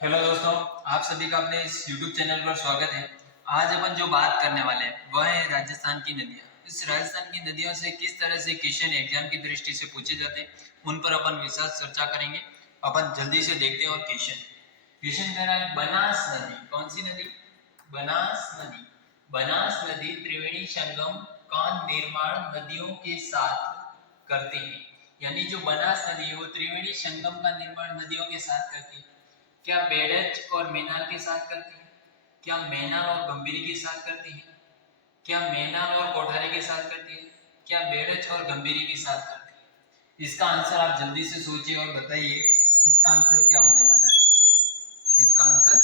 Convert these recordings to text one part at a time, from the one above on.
Hello दोस्तों, आप सभी का अपने इस YouTube चैनल पर स्वागत है। आज अपन जो बात करने वाले हैं वह है राजस्थान की नदियाँ। इस राजस्थान की नदियों से किस तरह से क्वेश्चन एग्जाम की दृष्टि से पूछे जाते हैं, उन पर अपन विशेष चर्चा करेंगे। अपन जल्दी से देखते हैं और क्वेश्चन कह रहा है बनास नदी। कौन सी नदी? बनास नदी। बनास नदी त्रिवेणी संगम का निर्माण नदियों के साथ करते हैं। यानी जो बनास नदी है वो त्रिवेणी संगम का निर्माण नदियों के साथ करती है। क्या बेड़च और मेनाल के साथ करती है? क्या मेनाल और गंभीरी के साथ करती है? क्या मेनाल और कोठारी के साथ करती है? क्या बेड़च और गंभीरी के साथ करती है? इसका आंसर आप जल्दी से सोचिए और बताइए इसका आंसर क्या होने वाला है। इसका आंसर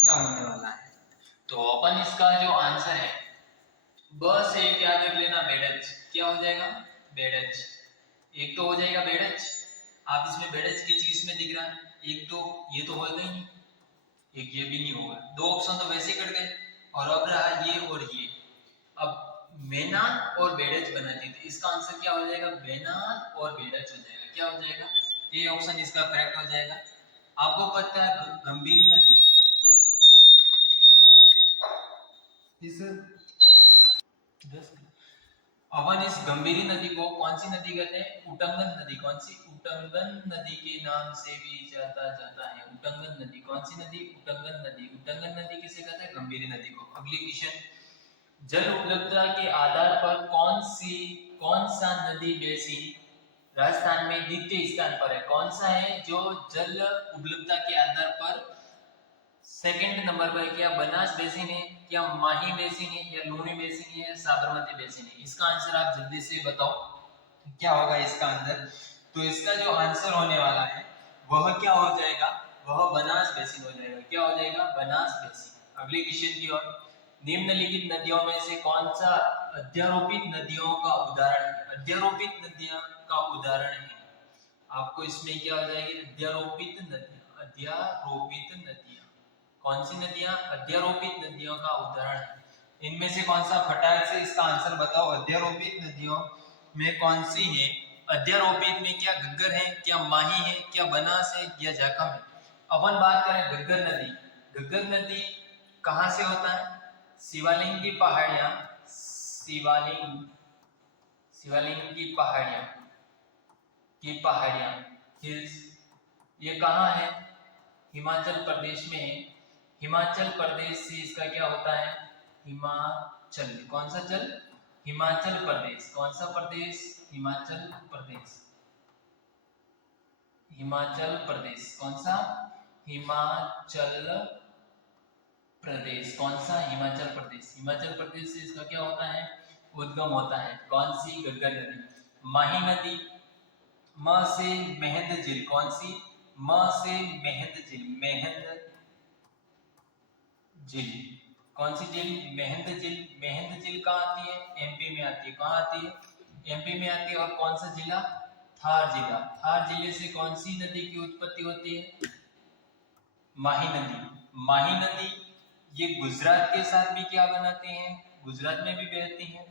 क्या होने वाला है? तो अपन इसका जो आंसर है ब से याद रख लेना, बेड़च। क्या हो जाएगा? बेड़च। एक तो हो जाएगा बेड़च। आप इसमें बेड़च किस चीज में दिख रहा है? एक तो ये तो होगा ही नहीं, एक ये भी नहीं होगा। दो ऑप्शन तो वैसे ही कट गए और अब रहा ये और ये। अब मेनाल और बेड़च बनाती थी, इसका आंसर क्या हो जाएगा? मेनाल और बेड़च हो जाएगा। क्या हो जाएगा? ए ऑप्शन इसका करेक्ट हो जाएगा। आपको पता है गंभीरी नदी इस अपन इस गंभीरी नदी को कौन सी नदी कहते हैं? उटंगन नदी। कौन सी? उटंगन नदी के नाम से भी जाता है। उटंगन नदी। कौन सी नदी? उटंगन नदी। उटंगन नदी किसे कहते हैं? गंभीरी नदी को। अगली क्वेश्चन, जल उपलब्धता के आधार पर कौन सा नदी बेसिन राजस्थान में द्वितीय स्थान पर है? कौन सा है जो जल उपलब्धता के आधार पर सेकंड नंबर पर? क्या बनास बेसिन है, क्या माही बेसिन है, या लूनी बेसिन है, या साबरमती बेसिन है? इसका आंसर आप जल्दी से बताओ क्या होगा इसका आंसर। तो इसका जो आंसर होने वाला है वह क्या हो जाएगा? वह बनास बेसिन हो जाएगा। क्या हो जाएगा? बनास बेसिन। अगले क्वेश्चन की ओर, निम्नलिखित नदियों में से कौन सा अध्यारोपित नदियों का उदाहरण है? अध्यारोपित नदियां का उदाहरण है। आपको इसमें क्या हो जाएगी? अध्यारोपित नदियां। अध्यारोपित नदियां कौन सी नदियां? अध्यारोपित नदियों का उदाहरण है। इनमें से कौन सा? फटाक से इसका आंसर बताओ। अध्यारोपित नदियों में कौन सी है? अध्यारोपित में क्या घग्गर है, क्या माही है, क्या बनास है, या जाखम है? अपन बात करें घग्गर नदी। घग्गर नदी कहां से होता है? शिवालिंग की पहाड़ियां। शिवालिंग शिवालिंग की पहाड़ियां हिल्स, ये कहाँ है? हिमाचल प्रदेश में है। हिमाचल प्रदेश से इसका क्या होता है? हिमाचल। कौन सा चल? हिमाचल प्रदेश। कौन सा प्रदेश? हिमाचल प्रदेश। हिमाचल प्रदेश। कौन सा? हिमाचल प्रदेश। कौन सा? हिमाचल प्रदेश। हिमाचल प्रदेश से इसका क्या होता है? उद्गम होता है। कौन सी? घग्गर नदी। माही नदी, म से मेहंद झील। कौन सी? म से मेहंद झील। मेहंद झील। कौन सी झील? मेहंद झील। मेहंद झील कहाँ आती है? एमपी में आती है। कहाँ आती है? एमपी में आती है। और कौन सा जिला? थार जिला। थार जिले से कौन सी नदी की उत्पत्ति होती है? माही नदी। माही नदी ये गुजरात के साथ भी क्या बनाते हैं? गुजरात में भी बहती है।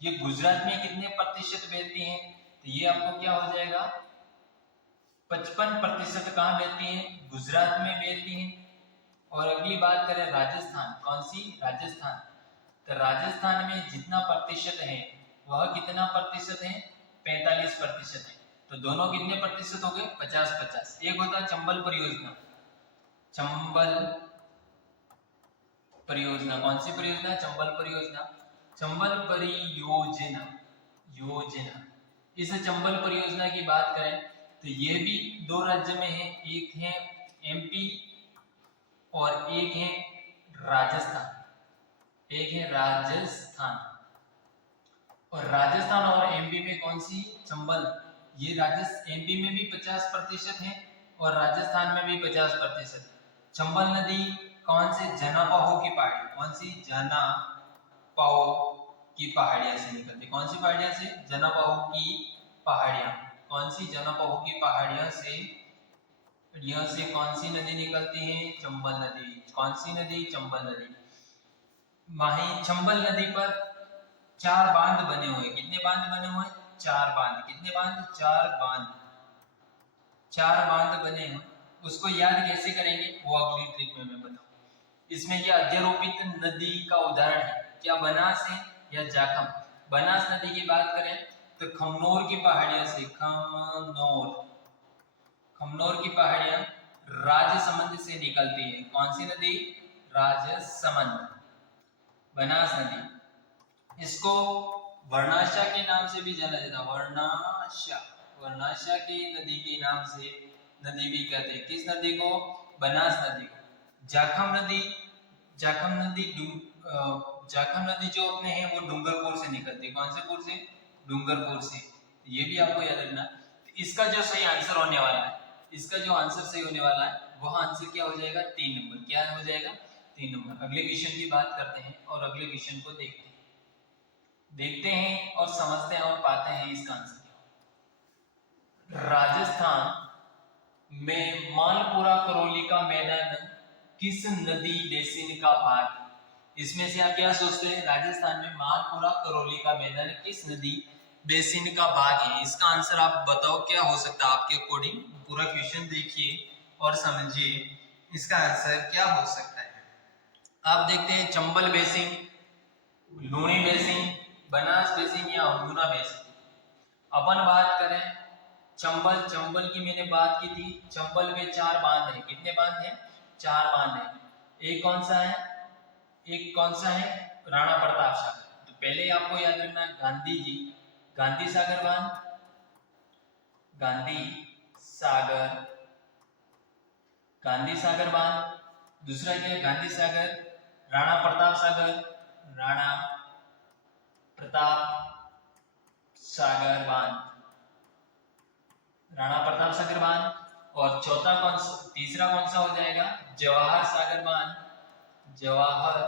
ये गुजरात में कितने प्रतिशत बहती है? तो ये आपको क्या हो जाएगा? 55% कहाँ बहती है? गुजरात में बहती है। और अगली बात करें राजस्थान। कौन सी? राजस्थान। तो राजस्थान में जितना प्रतिशत है वह कितना प्रतिशत है? 45% है। तो दोनों कितने प्रतिशत हो गए? 50-50। एक होता है चंबल परियोजना। चंबल परियोजना। कौन सी परियोजना? चंबल परियोजना। चंबल परियोजना योजना। इस चंबल परियोजना की बात करें तो ये भी दो राज्य में है। एक है एमपी और एक है राजस्थान। एक है राजस्थान। और राजस्थान और एमपी में कौन सी? चंबल। ये राजस्थान एमपी में भी 50% है और राजस्थान में भी 50%। चंबल नदी कौन से? जनापाहो की पहाड़ी। कौन सी? जनापाहो की पहाड़ियां से निकलती। कौन सी पहाड़ियां से? जनापाहो की पहाड़ियां। कौन सी? जनापाहो की पहाड़ियां से। यहाँ से कौन सी नदी निकलती है? चंबल नदी। कौन सी नदी? चंबल नदी। माही चंबल नदी पर 4 बांध बने हुए। कितने बांध बने हुए? 4 बांध। कितने बांध? 4 बांध। 4 बांध बने हैं। उसको याद कैसे करेंगे वो अगली ट्रिक में मैं बताऊं। इसमें क्या अध्यारोपित नदी का उदाहरण है, क्या बनास है या जाखम। बनास नदी की बात करें तो खमनोर की पहाड़ियों से, खमनोर की पहाड़ियां राजसमंद से निकलती है। कौन सी नदी? राजसमंद, बनास नदी। इसको वर्णाशा के नाम से भी जाना जाता है, वर्णाशा, वर्णाशा की नदी के नाम से नदी भी कहते हैं। किस नदी को? बनास नदी को। जाखम नदी, जाखम नदी जाखम नदी जो अपने हैं वो डूंगरपुर से निकलती है। कौन से पुर से? डूंगरपुर से। ये भी आपको याद रखना। इसका जो सही आंसर होने वाला है, इसका जो आंसर सही होने वाला है वह आंसर क्या हो जाएगा? 3 नंबर। क्या हो जाएगा? 3 नंबर। अगले क्वेश्चन की बात करते हैं और अगले क्वेश्चन को देखते हैं और समझते हैं और पाते हैं इसका आंसर। राजस्थान में मालपुरा करौली का मैदान किस नदी बेसिन का भाग? इसमें से आप क्या सोचते हैं? राजस्थान में मालपुरा करौली का मैदान किस नदी बेसिन का भाग है? इसका आंसर आप बताओ क्या हो सकता है आपके अकॉर्डिंग। पूरा क्वेश्चन देखिए और समझिए इसका आंसर क्या हो सकता है। आप देखते हैं Chambal basin, Luni basin, Banas basin या यमुना बेसिन। अपन बात करें चंबल, चंबल की मैंने बात की थी। चंबल में 4 बांध है। कितने बांध हैं? 4 बांध है। एक कौन सा है? एक कौन सा है? राणा प्रताप सागर। तो पहले आपको याद रखना गांधी जी, गांधी सागर बांध, गांधी सागर, गांधी सागर बांध। दूसरा क्या है? गांधी सागर, राणा प्रताप सागर, राणा प्रताप सागर बांध, राणा प्रताप सागर बांध। और चौथा कौन सा, तीसरा कौन सा हो जाएगा? जवाहर सागर बांध, जवाहर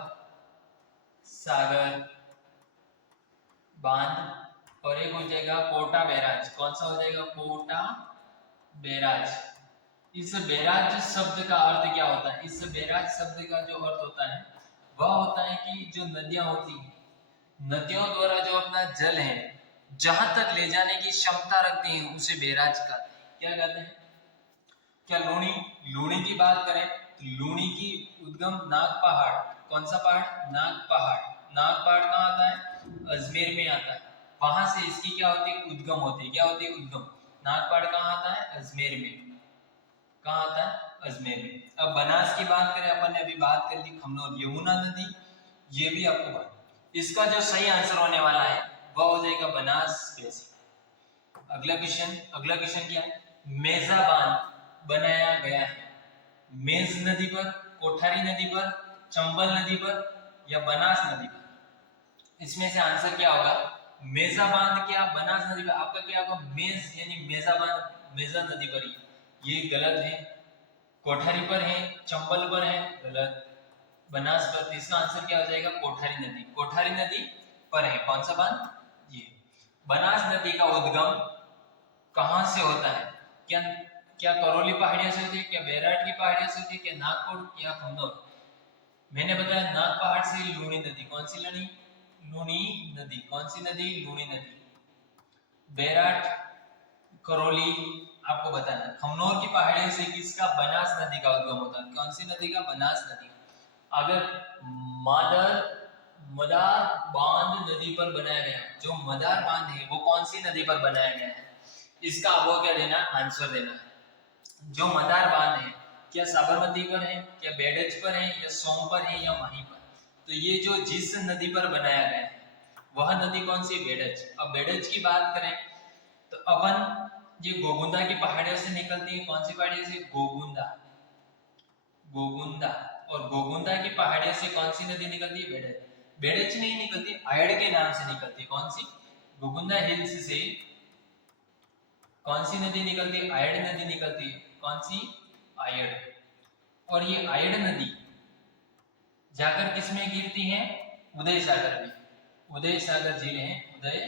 सागर बांध। और एक हो जाएगा कोटा बैराज। कौन सा हो जाएगा? कोटा बैराज। इस बैराज शब्द का अर्थ क्या होता है? इस बैराज शब्द का जो अर्थ होता है वह होता है कि जो नदियां होती हैं, नदियों द्वारा जो अपना जल है जहां तक ले जाने की क्षमता रखते हैं उसे बैराज कहते हैं। क्या कहते हैं? क्या लूणी, लूणी की बात करें तो लूणी की उद्गम नाग पहाड़। कौन सा पहाड़? नाग पहाड़। नाग पहाड़ कहाँ आता है? अजमेर में आता है। वहां से इसकी क्या होती है? उद्गम होती है। क्या होती है? उद्गम। नाग पहाड़ कहाँ आता है? अजमेर में। कहाँ आता है? अजमेर में। अब बनास की बात करें, अपन ने अभी बात कर ली खमनोर, यमुना नदी, ये भी आपको बात। इसका जो सही आंसर होने वाला है वह हो जाएगा बनास बेसिन। अगला क्वेश्चन क्या है? मेजा बांध बनाया गया है मेज नदी पर, कोठारी नदी पर, चंबल नदी पर या बनास नदी पर। इसमें से आंसर क्या होगा? मेजा बांध क्या बनास नदी पर? आपका क्या होगा? मेज यानी मेजा बांध मेजा नदी पर ही, ये गलत है। कोठारी पर है, चंबल पर है, गलत। बनास पर। इसका आंसर क्या हो जाएगा? कोठारी नदी। कोठारी नदी पर है कौन सा बांध? ये। बनास नदी का उद्गम कहां से होता है? क्या क्या करौली पहाड़ियों से होती है, क्या बैराट की पहाड़ियों से होती है, क्या नागपुर या खमनोर? मैंने बताया नाग पहाड़ से लूणी नदी। कौन सी लड़ी? लूणी नदी। कौन सी नदी? लूणी नदी। बैराट, करौली आपको बताना। खमनोर की पहाड़ियों से किसका? बनास नदी का उद्गम होता है। कौन सी नदी का? बनास नदी। अगर मदार बांध नदी पर बनाया गया, जो मदार बांध है वो कौन सी नदी पर बनाया गया है? इसका आपको क्या देना? आंसर देना है। जो मदार बांध है क्या साबरमती पर है, क्या बेडज पर है, या सोम पर है, या वहीं पर? तो ये जो जिस नदी पर बनाया गया है वह नदी कौन सी? बेडज। अब बेडज की बात करें तो अपन ये गोगुंदा की पहाड़ियों से निकलती है। कौन सी पहाड़ियों से? गोगुंदा, गोगुंदा। और गोगुंदा की पहाड़ियों से कौन सी नदी निकलती है? बेडज। बेडज नहीं निकलती, आयड़ के नाम से निकलती है। कौन सी? गोगुंदा हिल्स से कौन सी नदी निकलती है? आयड़ नदी निकलती है। कौन सी? आयड़। और ये आयड़ नदी जाकर किसमें गिरती है? उदय सागर में। उदय सागर झील है, उदय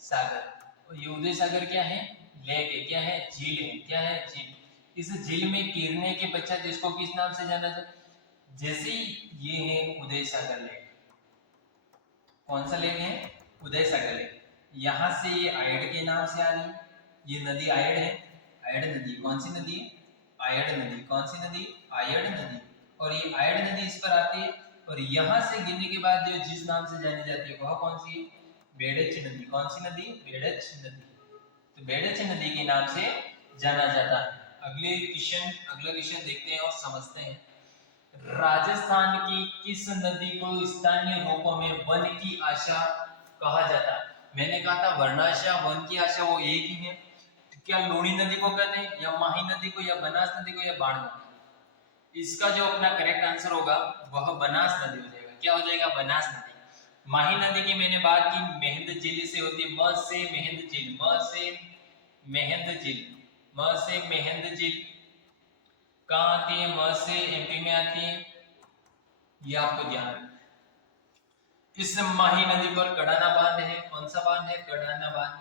सागर। और ये उदय सागर क्या है? लेक है। क्या है? झील है। क्या है? झील। इस झील में गिरने के पश्चात इसको किस नाम से जाना जाता? जैसे ये है उदय सागर लेक। कौन सा लेक है? उदय सागर लेक। यहां से ये आयड़ के नाम से आ रही है। ये नदी आयड़ है, आयड़ नदी। कौन सी नदी है? आयड़ नदी। कौन सी नदी? आयड़ नदी। और ये आयड़ नदी इस पर आती है और यहाँ से गिरने के बाद जो जिस नाम से जानी जाती है वह कौन सी है? बेड़च नदी। कौन सी नदी? बेड़च नदी। तो बेड़च नदी के नाम से जाना जाता है। अगला क्वेश्चन देखते हैं और समझते हैं। राजस्थान की किस नदी को स्थानीय रूपों में वन की आशा कहा जाता है? मैंने कहा था वर्णाशा वन की आशा वो एक ही है। क्या लूणी नदी को कहते हैं या माही नदी को या बनास नदी को या बाण नदी? इसका जो अपना करेक्ट आंसर होगा वह बनास नदी हो जाएगा। क्या हो जाएगा? बनास नदी। माही नदी की मैंने बात की मेहंद झील से होती है। म से मेहंद झील, म से मेहंद झील, म से मेहंद झील कहाँ आती है? म से एमपी में आती है। ये आपको ध्यान रखना है। इस माही नदी पर कड़ाना बांध है। कौन सा बांध है? कड़ाना बांध।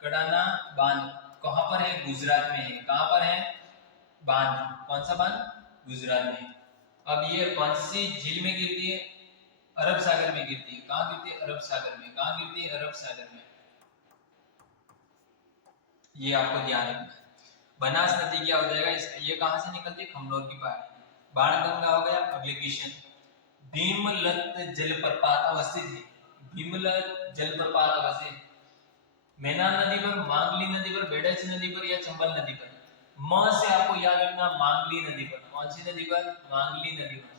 कड़ाना बांध कहां पर है? गुजरात में है। कहां पर है? बांध। कौन सा बांध? गुजरात में। अब ये कौन सी झील में गिरती है? अरब सागर में गिरती है। कहां गिरती है? अरब सागर में। कहां गिरती है? अरब सागर में। ये आपको ध्यान रखना है। बनास नदी क्या हो जाएगा? ये कहां से निकलती है? खमनोर की पहाड़ी। बाणगंगा हो गया। अगले क्वेश्चन, भीमलत जलप्रपात अवस्थित है। भीमलत जलप्रपात अवस्थित मेना नदी पर, मांगली नदी पर, बेड़च नदी पर या चंबल नदी पर? म से आपको याद रखना मांगली नदी पर। कौन सी नदी पर? मांगली नदी पर।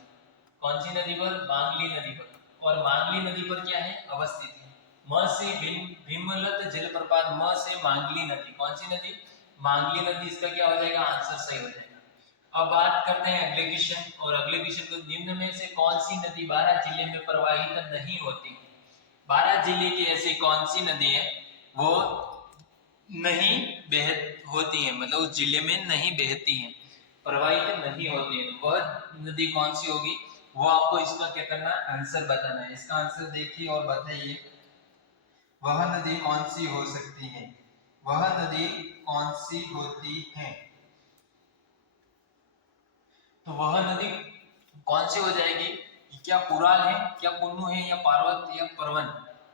कौन सी नदी पर? मांगली नदी पर। और मांगली नदी पर क्या है? अवस्थित है। म से भीमलत जलप्रपात, म से मांगली नदी। कौन सी नदी? मांगली नदी। इसका क्या हो जाएगा? आंसर सही हो जाएगा। अब बात करते हैं अगले क्वेश्चन। और अगले क्वेश्चन को, निम्न में से कौन सी नदी बारां जिले में प्रवाहित नहीं होती? बारां जिले की ऐसी कौन सी नदी है वो नहीं बह होती है, मतलब उस जिले में नहीं बहती है, प्रवाहित नहीं होती है? वह नदी कौन सी होगी? वो आपको इसका क्या करना है? आंसर बताना है। इसका आंसर देखिए और बताइए वह नदी कौन सी हो सकती है? वह नदी कौन सी होती है? तो वह नदी कौन सी हो जाएगी? क्या कुराल है, क्या कुन्नू है, या पार्वत या परवन?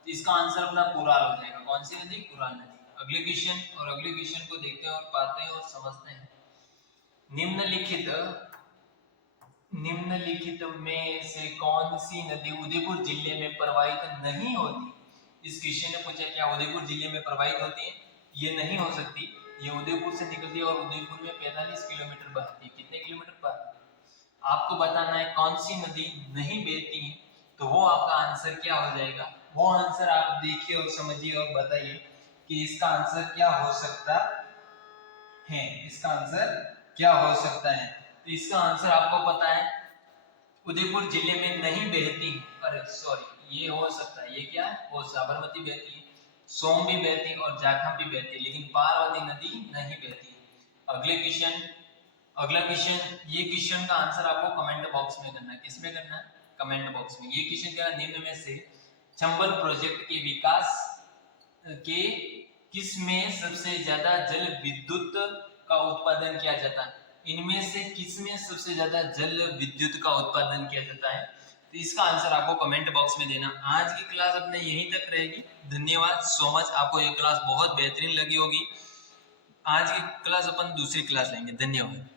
तो इसका आंसर अपना कुराल हो जाएगा। कौन सी नदी? कुराल नदी। अगले क्वेश्चन, और अगले क्वेश्चन को देखते हैं और पाते हैं और समझते हैं। निम्नलिखित में से कौन सी नदी उदयपुर जिले में प्रवाहित नहीं होती? इस क्वेश्चन ने पूछा क्या उदयपुर जिले में प्रवाहित होती है? ये नहीं हो सकती। ये उदयपुर से निकलती है और उदयपुर में 45 किलोमीटर बहती है। कितने किलोमीटर बहती है? आपको बताना है कौन सी नदी नहीं बहती है, तो वो आपका आंसर क्या हो जाएगा? वो आंसर आप देखिए और समझिए और बताइए कि इसका आंसर क्या हो सकता है। इसका आंसर क्या हो सकता है? तो इसका आंसर आपको पता है, उदयपुर जिले में नहीं बहती, अरे सॉरी, ये हो सकता है। ये क्या है? वो साबरमती बहती है, सोम भी बहती है और जाखम भी बहती है, लेकिन पार्वती नदी नहीं बहती है। अगला क्वेश्चन, ये क्वेश्चन का आंसर आपको कमेंट बॉक्स में करना है। किस में करना है? कमेंट बॉक्स में। ये क्वेश्चन क्या, निम्न में से चंबल प्रोजेक्ट के विकास के किस में सबसे ज्यादा जल विद्युत का उत्पादन किया जाता है? इनमें से किस में सबसे ज्यादा जल विद्युत का उत्पादन किया जाता है? तो इसका आंसर आपको कमेंट बॉक्स में देना। आज की क्लास अपने यहीं तक रहेगी। धन्यवाद सो मच। आपको ये क्लास बहुत बेहतरीन लगी होगी। आज की क्लास अपन दूसरी क्लास लेंगे। धन्यवाद।